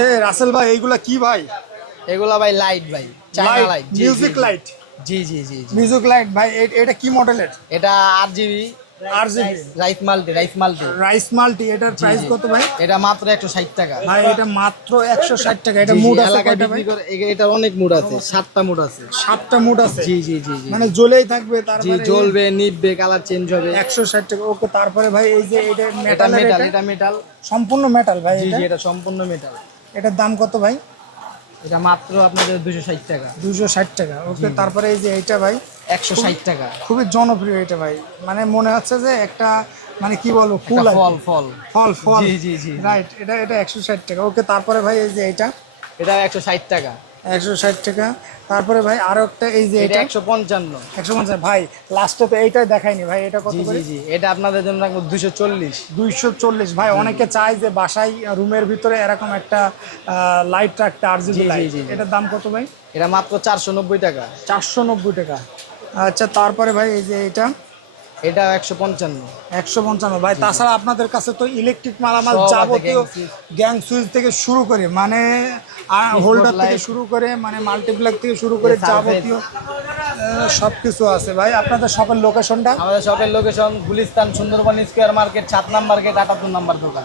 এ রাসেল ভাই এইগুলা কি ভাই? এগুলা ভাই লাইট ভাই চায়না লাইট মিউজিক লাইট জি জি। জি মিউজিক লাইট ভাই এটা কি মডেলের এটা জিবি আর GB rice multi rice multi rice multi এটার প্রাইস কত ভাই? এটা মাত্র একশো ষাট টাকা। ভাই এটা মাত্র একশো ষাট টাকা। এটা মুড আছে কয়টা ভাই? এটার অনেক মুড আছে সাতটা মুড আছে। সাতটা মুড আছে? জি জি জি মানে জ্বলেই থাকবে জি জ্বলবে নিববে কালার চেঞ্জ হবে। একশো ষাট টাকা। ওকে তারপরে ভাই এই যে এটা এটা মেটাল মেটাল এটা মেটাল সম্পূর্ণ মেটাল ভাই এটা জি এটা? সম্পূর্ণ মেটাল এটার দাম কত ভাই? এটা মাত্র আপনাদের দুশো ষাট টাকা। দুশো ষাট টাকা। ওকে তারপরে এই যে এইটা ভাই একশো ষাট টাকা। খুবই জনপ্রিয় এটা ভাই। মানে মনে হচ্ছে যে একটা মানে কি বলব ফুল ফল ফল। ফল ফল। জি, জি, জি। রাইট এটা এটা একশো ষাট টাকা। ওকে তারপরে ভাই এই যে এইটা। এটা একশো ষাট টাকা। একশো ষাট টাকা। তারপরে ভাই আরও একটা এই যে এটা একশো পঞ্চান্ন। একশো পঞ্চাশ ভাই লাস্টে তো এইটাই দেখাইনি ভাই এটা কত জি এটা আপনাদের জন্য রাখব দুশো চল্লিশ। দুইশো চল্লিশ। ভাই অনেকে চায় যে বাসায় রুমের ভিতরে এরকম একটা লাইট রাখতে আর জি, জি। এটার দাম কত ভাই? এটা মাত্র চারশো নব্বই টাকা। চারশো নব্বই টাকা। আচ্ছা তারপরে ভাই এই যে এটা? এটা একশো পঞ্চান্ন। একশো পঞ্চান্ন। ভাই তাছাড়া আপনাদের কাছে তো ইলেকট্রিক মালামাল যাবতীয় গ্যাং সুইচ থেকে শুরু করে মানে হোল্ডার থেকে শুরু করে মানে মাল্টিপ্ল্যাক থেকে শুরু করে। যাবতীয় সব কিছু আছে। ভাই আপনাদের সকল লোকেশনটা আমাদের শপের location Gulistan Sundarban square market সাত নাম্বার গেট আটাত্তর নাম্বার দোকান।